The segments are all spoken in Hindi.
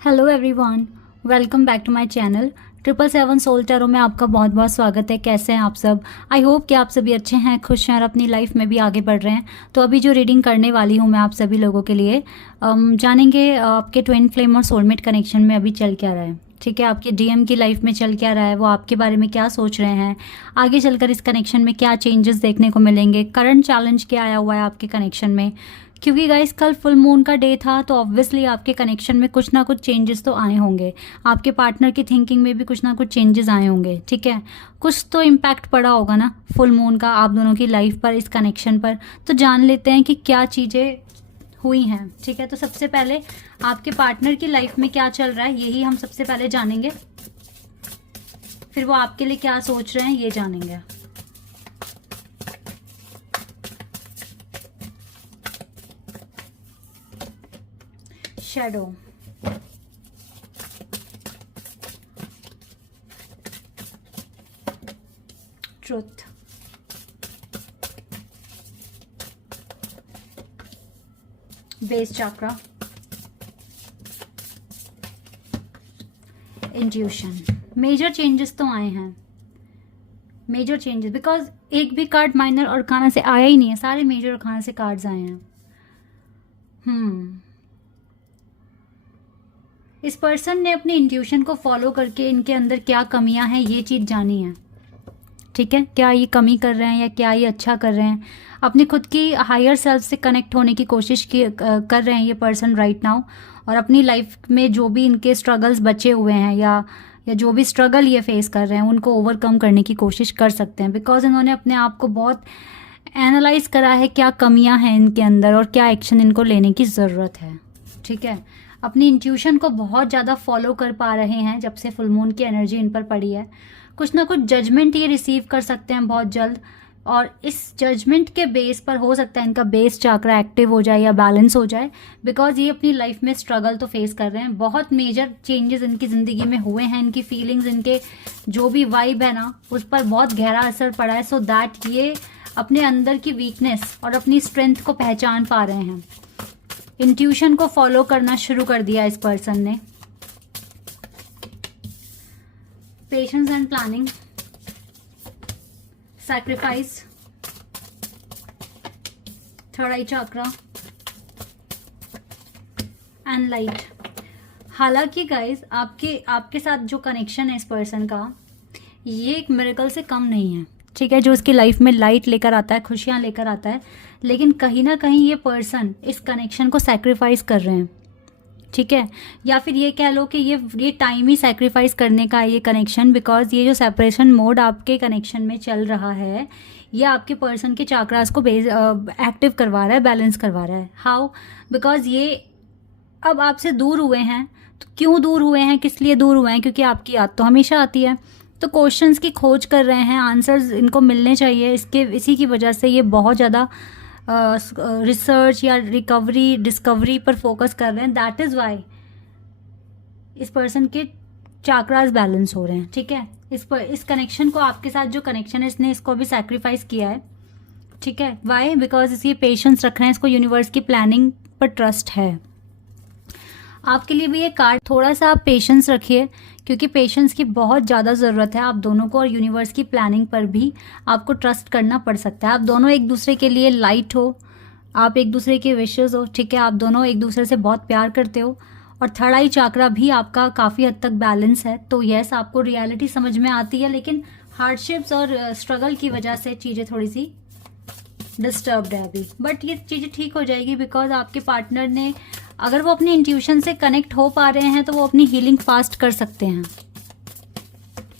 Hello everyone, welcome back to my channel 777 soul tarot में आपका बहुत बहुत स्वागत है। कैसे हैं आप सब? आई होप कि आप सभी अच्छे हैं, खुश हैं और अपनी लाइफ में भी आगे बढ़ रहे हैं। तो अभी जो रीडिंग करने वाली हूँ मैं आप सभी लोगों के लिए जानेंगे आपके ट्विन फ्लेम और सोलमेट कनेक्शन में अभी चल क्या रहा है। ठीक है, आपके डीएम की लाइफ में चल क्या रहा है, वो आपके बारे में क्या सोच रहे हैं, आगे चलकर इस कनेक्शन में क्या चेंजेस देखने को मिलेंगे, करंट चैलेंज क्या आया हुआ है आपके कनेक्शन में। क्योंकि गाइस कल फुल मून का डे था, तो ऑब्वियसली आपके कनेक्शन में कुछ ना कुछ चेंजेस तो आए होंगे। आपके पार्टनर की थिंकिंग में भी कुछ ना कुछ चेंजेस आए होंगे। ठीक है, कुछ तो इम्पैक्ट पड़ा होगा ना फुल मून का आप दोनों की लाइफ पर, इस कनेक्शन पर। तो जान लेते हैं कि क्या चीज़ें हुई हैं। ठीक है, तो सबसे पहले आपके पार्टनर की लाइफ में क्या चल रहा है यही हम सबसे पहले जानेंगे, फिर वो आपके लिए क्या सोच रहे हैं ये जानेंगे। शैडो, ट्रुथ, बेस चक्रा, इंट्यूशन। मेजर चेंजेस तो आए हैं, मेजर चेंजेस, बिकॉज एक भी कार्ड माइनर और खाना से आया ही नहीं है, सारे मेजर और खाना से कार्ड्स आए हैं। इस पर्सन ने अपनी इंट्यूशन को फॉलो करके इनके अंदर क्या कमियां हैं ये चीज़ जानी है। ठीक है, क्या ये कमी कर रहे हैं या क्या ये अच्छा कर रहे हैं, अपनी खुद की हायर सेल्फ से कनेक्ट होने की कोशिश कर रहे हैं ये पर्सन राइट नाउ। और अपनी लाइफ में जो भी इनके स्ट्रगल्स बचे हुए हैं या जो भी स्ट्रगल ये फेस कर रहे हैं उनको ओवरकम करने की कोशिश कर सकते हैं, बिकॉज इन्होंने अपने आप को बहुत एनालाइज करा है क्या कमियां हैं इनके अंदर और क्या एक्शन इनको लेने की ज़रूरत है। ठीक है, अपनी इंट्यूशन को बहुत ज़्यादा फॉलो कर पा रहे हैं जब से फुल मून की एनर्जी इन पर पड़ी है। कुछ ना कुछ जजमेंट ये रिसीव कर सकते हैं बहुत जल्द, और इस जजमेंट के बेस पर हो सकता है इनका बेस चक्रा एक्टिव हो जाए या बैलेंस हो जाए, बिकॉज ये अपनी लाइफ में स्ट्रगल तो फेस कर रहे हैं। बहुत मेजर चेंजेस इनकी ज़िंदगी में हुए हैं, इनकी फीलिंग्स, इनके जो भी वाइब है ना उस पर बहुत गहरा असर पड़ा है, सो दैट ये अपने अंदर की वीकनेस और अपनी स्ट्रेंथ को पहचान पा रहे हैं। इंट्यूशन को फॉलो करना शुरू कर दिया इस पर्सन ने। Patience and planning, sacrifice, third I chakra and light. हालांकि गाइस आपके साथ जो कनेक्शन है इस पर्सन का, ये एक मिरेकल से कम नहीं है। ठीक है, जो उसकी लाइफ में लाइट लेकर आता है, खुशियां लेकर आता है, लेकिन कहीं ना कहीं ये पर्सन इस कनेक्शन को सैक्रिफाइस कर रहे हैं। ठीक है, या फिर ये कह लो कि ये टाइम ही सैक्रिफाइस करने का है ये कनेक्शन, बिकॉज ये जो सेपरेशन मोड आपके कनेक्शन में चल रहा है ये आपके पर्सन के चाक्रास को एक्टिव करवा रहा है, बैलेंस करवा रहा है। हाउ? बिकॉज ये अब आपसे दूर हुए हैं। तो क्यों दूर हुए हैं, किस लिए दूर हुए हैं? क्योंकि आपकी याद तो हमेशा आती है, तो क्वेश्चंस की खोज कर रहे हैं, आंसर्स इनको मिलने चाहिए। इसी की वजह से ये बहुत ज़्यादा रिसर्च या डिस्कवरी पर फोकस कर रहे हैं। दैट इज़ वाई इस पर्सन के चाक्रास बैलेंस हो रहे हैं। ठीक है, इस कनेक्शन को, आपके साथ जो कनेक्शन है इसने इसको भी सैक्रिफाइस किया है। ठीक है, वाई? बिकॉज इसलिए पेशेंस रख रहे हैं, इसको यूनिवर्स की प्लानिंग पर ट्रस्ट है। आपके लिए भी ये कार्ड, थोड़ा सा आप पेशेंस रखिए, क्योंकि पेशेंस की बहुत ज़्यादा ज़रूरत है आप दोनों को, और यूनिवर्स की प्लानिंग पर भी आपको ट्रस्ट करना पड़ सकता है। आप दोनों एक दूसरे के लिए लाइट हो, आप एक दूसरे के विशेज़ हो। ठीक है, आप दोनों एक दूसरे से बहुत प्यार करते हो, और थर्ड आई चक्रा भी आपका काफ़ी हद तक बैलेंस है। तो यस, आपको रियलिटी समझ में आती है, लेकिन हार्डशिप्स और स्ट्रगल की वजह से चीज़ें थोड़ी सी डिस्टर्ब्ड है अभी, बट ये चीज़ें ठीक हो जाएगी, बिकॉज आपके पार्टनर ने, अगर वो अपनी इंट्यूशन से कनेक्ट हो पा रहे हैं तो वो अपनी हीलिंग फास्ट कर सकते हैं।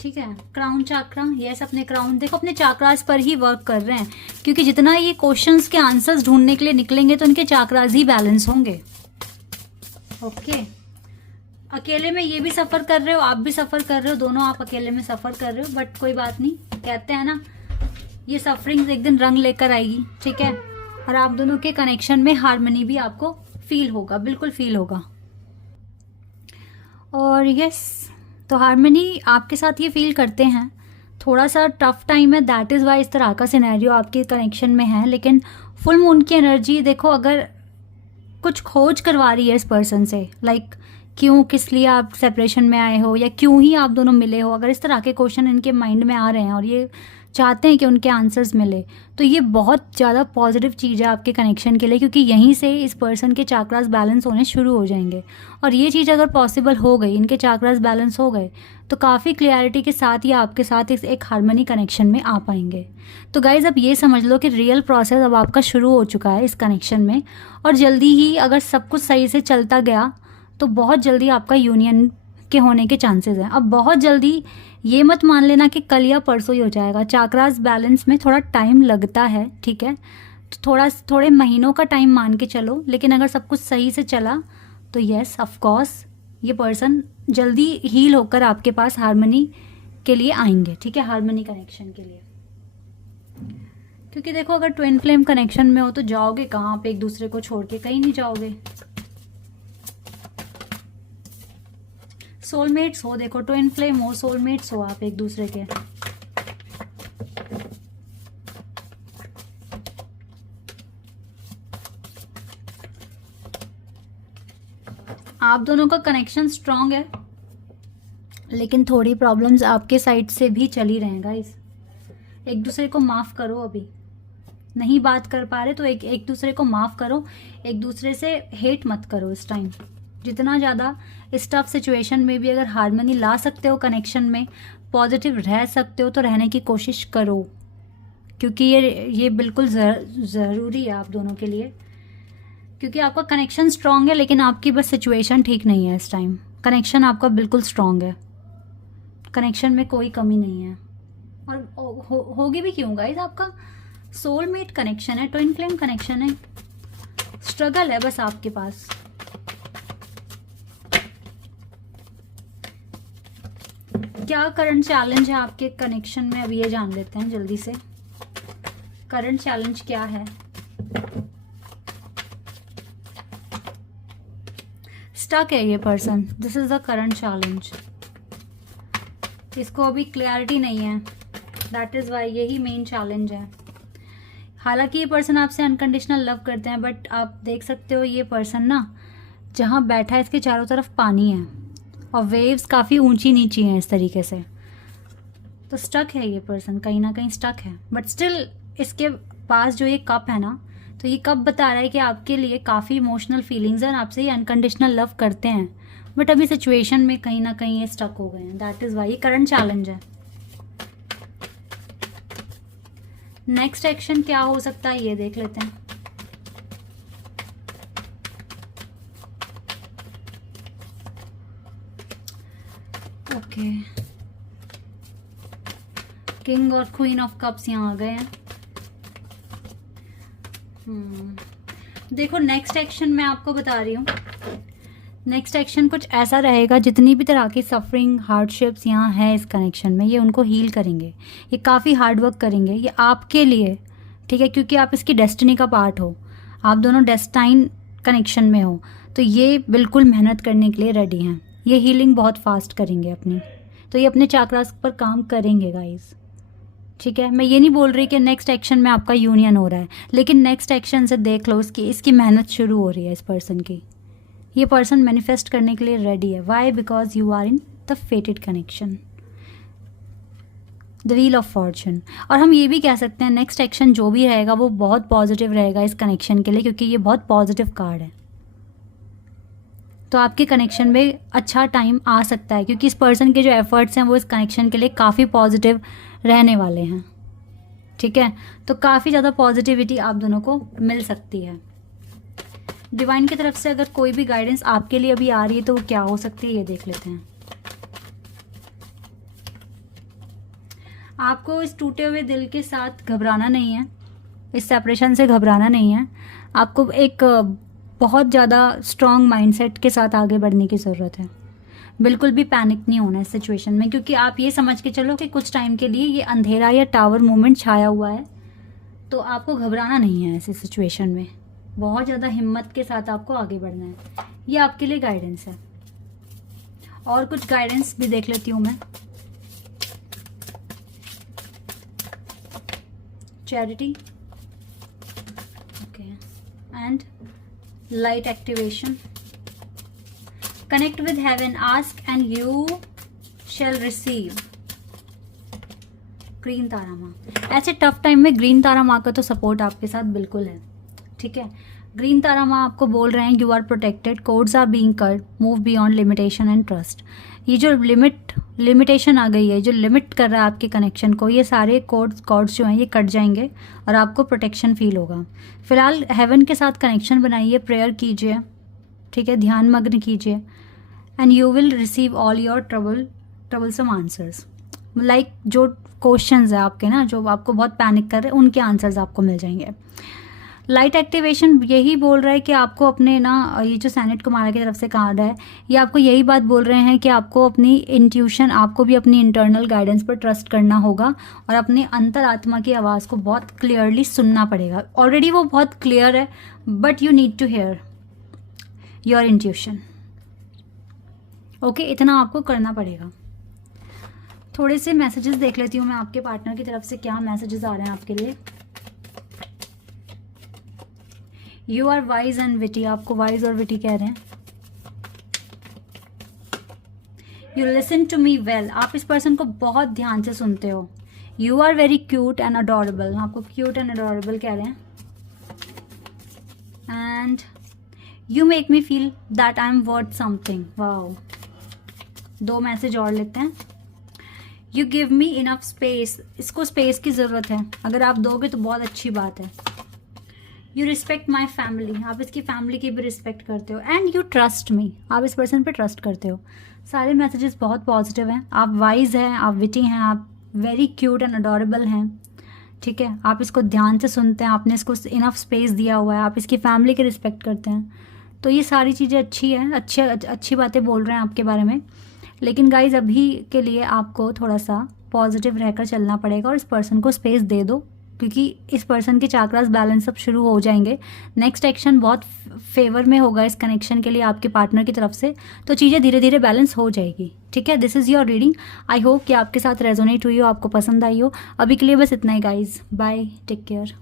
ठीक है, क्राउन चक्रा, यस, अपने क्राउन, देखो अपने चक्रास पर ही वर्क कर रहे हैं, क्योंकि जितना ये क्वेश्चंस के आंसर्स ढूंढने के लिए निकलेंगे तो इनके चक्रास ही बैलेंस होंगे। ओके, अकेले में ये भी सफ़र कर रहे हो, आप भी सफ़र कर रहे हो, दोनों आप अकेले में सफ़र कर रहे हो, बट कोई बात नहीं, कहते हैं ना ये सफरिंग्स एक दिन रंग लेकर आएगी। ठीक है, और आप दोनों के कनेक्शन में हार्मनी भी आपको फील होगा, बिल्कुल फील होगा। और यस, तो हार्मनी आपके साथ ये फील करते हैं। थोड़ा सा टफ टाइम है, दैट इज़ वाई इस तरह का सिनेरियो आपके कनेक्शन में है, लेकिन फुल मून की एनर्जी देखो, अगर कुछ खोज करवा रही है इस पर्सन से, लाइक क्यों, किस लिए आप सेपरेशन में आए हो, या क्यों ही आप दोनों मिले हो, अगर इस तरह के क्वेश्चन इनके माइंड में आ रहे हैं और ये चाहते हैं कि उनके आंसर्स मिले, तो ये बहुत ज़्यादा पॉजिटिव चीज़ है आपके कनेक्शन के लिए, क्योंकि यहीं से इस पर्सन के चाक्रास बैलेंस होने शुरू हो जाएंगे। और ये चीज़ अगर पॉसिबल हो गई, इनके चाक्रास बैलेंस हो गए, तो काफ़ी क्लियरिटी के साथ ये आपके साथ एक हार्मनी कनेक्शन में आ पाएंगे। तो गाइज़ अब ये समझ लो कि रियल प्रोसेस अब आपका शुरू हो चुका है इस कनेक्शन में, और जल्दी ही अगर सब कुछ सही से चलता गया तो बहुत जल्दी आपका यूनियन के होने के चांसेस हैं। अब बहुत जल्दी ये मत मान लेना कि कल या परसों ही हो जाएगा, चाक्रास बैलेंस में थोड़ा टाइम लगता है, ठीक है, तो थोड़े महीनों का टाइम मान के चलो, लेकिन अगर सब कुछ सही से चला तो येस ऑफ कोर्स ये पर्सन जल्दी हील होकर आपके पास हार्मनी के लिए आएंगे, ठीक है, हार्मनी कनेक्शन के लिए। क्योंकि देखो अगर ट्विन फ्लेम कनेक्शन में हो तो जाओगे कहाँ पे, एक दूसरे को छोड़ के कहीं नहीं जाओगे। सोलमेट्स हो, देखो ट्विन फ्लेम हो, सोलमेट्स हो आप एक दूसरे के। आप दोनों का कनेक्शन स्ट्रांग है, लेकिन थोड़ी प्रॉब्लम्स आपके साइड से भी चली रहें गाइस। एक दूसरे को माफ करो, अभी नहीं बात कर पा रहे तो एक दूसरे को माफ करो, एक दूसरे से हेट मत करो इस टाइम। जितना ज़्यादा इस टफ सिचुएशन में भी अगर हार्मनी ला सकते हो कनेक्शन में, पॉजिटिव रह सकते हो तो रहने की कोशिश करो, क्योंकि ये बिल्कुल ज़रूरी है आप दोनों के लिए। क्योंकि आपका कनेक्शन स्ट्रांग है, लेकिन आपकी बस सिचुएशन ठीक नहीं है इस टाइम। कनेक्शन आपका बिल्कुल स्ट्रांग है, कनेक्शन में कोई कमी नहीं है, और होगी भी क्यों गाइस। आपका सोलमेट कनेक्शन है, ट्विन फ्लेम कनेक्शन है, स्ट्रगल है बस आपके पास। क्या करंट चैलेंज है आपके कनेक्शन में, अब ये जान लेते हैं जल्दी से। करंट चैलेंज क्या है? स्टक है ये person, this is the current challenge. इसको अभी क्लैरिटी नहीं है, दैट इज वाई, यही मेन चैलेंज है। हालांकि ये पर्सन आपसे अनकंडीशनल लव करते हैं, बट आप देख सकते हो ये पर्सन ना जहाँ बैठा है इसके चारों तरफ पानी है और वेव्स काफ़ी ऊंची नीची हैं इस तरीके से, तो स्टक है ये पर्सन, कहीं ना कहीं स्टक है। बट स्टिल इसके पास जो ये कप है ना, तो ये कप बता रहा है कि आपके लिए काफ़ी इमोशनल फीलिंग्स हैं, आपसे ये अनकंडीशनल लव करते हैं, बट अभी सिचुएशन में कहीं ना कहीं ये स्टक हो गए हैं, दैट इज वाई ये करंट चैलेंज है। नेक्स्ट एक्शन क्या हो सकता है ये देख लेते हैं। ओके, किंग और क्वीन ऑफ कप्स यहाँ आ गए हैं। देखो नेक्स्ट एक्शन मैं आपको बता रही हूँ, नेक्स्ट एक्शन कुछ ऐसा रहेगा, जितनी भी तरह की सफरिंग हार्डशिप्स यहाँ है इस कनेक्शन में, ये उनको हील करेंगे, ये काफ़ी हार्ड वर्क करेंगे ये आपके लिए, ठीक है, क्योंकि आप इसकी डेस्टिनी का पार्ट हो, आप दोनों डेस्टाइन कनेक्शन में हो, तो ये बिल्कुल मेहनत करने के लिए रेडी हैं। ये हीलिंग बहुत फास्ट करेंगे अपनी, तो ये अपने चाक्रास पर काम करेंगे गाइस, ठीक है। मैं ये नहीं बोल रही कि नेक्स्ट एक्शन में आपका यूनियन हो रहा है, लेकिन नेक्स्ट एक्शन से देख लो इसकी मेहनत शुरू हो रही है इस पर्सन की। ये पर्सन मैनिफेस्ट करने के लिए रेडी है। Why? Because you are in the fated connection, the wheel of fortune. और हम ये भी कह सकते हैं नेक्स्ट एक्शन जो भी रहेगा वो बहुत पॉजिटिव रहेगा इस कनेक्शन के लिए, क्योंकि ये बहुत पॉजिटिव कार्ड है। तो आपके कनेक्शन में अच्छा टाइम आ सकता है, क्योंकि इस पर्सन के जो एफर्ट्स हैं वो इस कनेक्शन के लिए काफ़ी पॉजिटिव रहने वाले हैं, ठीक है। तो काफ़ी ज़्यादा पॉजिटिविटी आप दोनों को मिल सकती है। डिवाइन की तरफ से अगर कोई भी गाइडेंस आपके लिए अभी आ रही है तो वो क्या हो सकती है ये देख लेते हैं। आपको इस टूटे हुए दिल के साथ घबराना नहीं है, इस सेपरेशन से घबराना नहीं है। आपको एक बहुत ज़्यादा स्ट्रॉन्ग माइंडसेट के साथ आगे बढ़ने की ज़रूरत है। बिल्कुल भी पैनिक नहीं होना इस सिचुएशन में, क्योंकि आप ये समझ के चलो कि कुछ टाइम के लिए ये अंधेरा या टावर मूवमेंट छाया हुआ है, तो आपको घबराना नहीं है ऐसी सिचुएशन में। बहुत ज़्यादा हिम्मत के साथ आपको आगे बढ़ना है। ये आपके लिए गाइडेंस है। और कुछ गाइडेंस भी देख लेती हूँ मैं। Charity, okay, and light activation, connect with heaven, ask and you shall receive. Green Tara माँ, ऐसे टफ टाइम में ग्रीन तारा माँ का तो सपोर्ट आपके साथ बिल्कुल है, ठीक है। ग्रीन तारा माँ आपको बोल रहे हैं you are protected, codes are being cut, move beyond limitation and trust. ये जो लिमिटेशन आ गई है, जो लिमिट कर रहा है आपके कनेक्शन को, ये सारे कॉर्ड्स जो हैं ये कट जाएंगे और आपको प्रोटेक्शन फील होगा। फिलहाल हेवन के साथ कनेक्शन बनाइए, प्रेयर कीजिए, ठीक है, ध्यान मग्न कीजिए, and you will receive all your troublesome answers. Like जो क्वेश्चंस है आपके ना, जो आपको बहुत पैनिक कर रहे हैं, उनके आंसर्स आपको मिल जाएंगे। लाइट एक्टिवेशन यही बोल रहा है कि आपको अपने ना, ये जो सैनेट कुमारा की तरफ से कार्ड है, ये आपको यही बात बोल रहे हैं कि आपको अपनी इंट्यूशन, आपको भी अपनी इंटरनल गाइडेंस पर ट्रस्ट करना होगा और अपनी अंतरात्मा की आवाज़ को बहुत क्लियरली सुनना पड़ेगा। ऑलरेडी वो बहुत क्लियर है, but you need to hear your intuition. Okay, इतना आपको करना पड़ेगा। थोड़े से मैसेजेस देख लेती हूँ मैं आपके पार्टनर की तरफ से, क्या मैसेजेस आ रहे हैं आपके लिए। You are wise and witty, आपको वाइज और विटी कह रहे हैं। You listen to me well, आप इस पर्सन को बहुत ध्यान से सुनते हो। You are very cute and adorable, आपको क्यूट एंड अडोरेबल कह रहे हैं। And you make me feel that I am worth something. Wow, 2 message और लेते हैं। You give me enough space, इसको स्पेस की ज़रूरत है, अगर आप दोगे तो बहुत अच्छी बात है। यू रिस्पेक्ट माई फैमिली, आप इसकी फैमिली की भी रिस्पेक्ट करते हो। एंड यू ट्रस्ट मी, आप इस पर्सन पे ट्रस्ट करते हो। सारे मैसेजेस बहुत पॉजिटिव हैं। आप वाइज हैं, आप विटी हैं, आप वेरी क्यूट एंड अडोरेबल हैं, ठीक है। आप इसको ध्यान से सुनते हैं, आपने इसको इनफ स्पेस दिया हुआ है, आप इसकी फैमिली की रिस्पेक्ट करते हैं। तो ये सारी चीज़ें अच्छी हैं, अच्छी बातें बोल रहे हैं आपके बारे में। लेकिन गाइज अभी के लिए आपको थोड़ा सा पॉजिटिव रहकर चलना पड़ेगा और इस पर्सन को स्पेस दे दो, क्योंकि इस पर्सन के चाक्रास बैलेंस अब शुरू हो जाएंगे। नेक्स्ट एक्शन बहुत फेवर में होगा इस कनेक्शन के लिए आपके पार्टनर की तरफ से, तो चीज़ें धीरे धीरे बैलेंस हो जाएगी, ठीक है। This is your reading. I hope कि आपके साथ रेजोनेट हुई हो, आपको पसंद आई हो। अभी के लिए बस इतना ही गाइज, बाय, टेक केयर।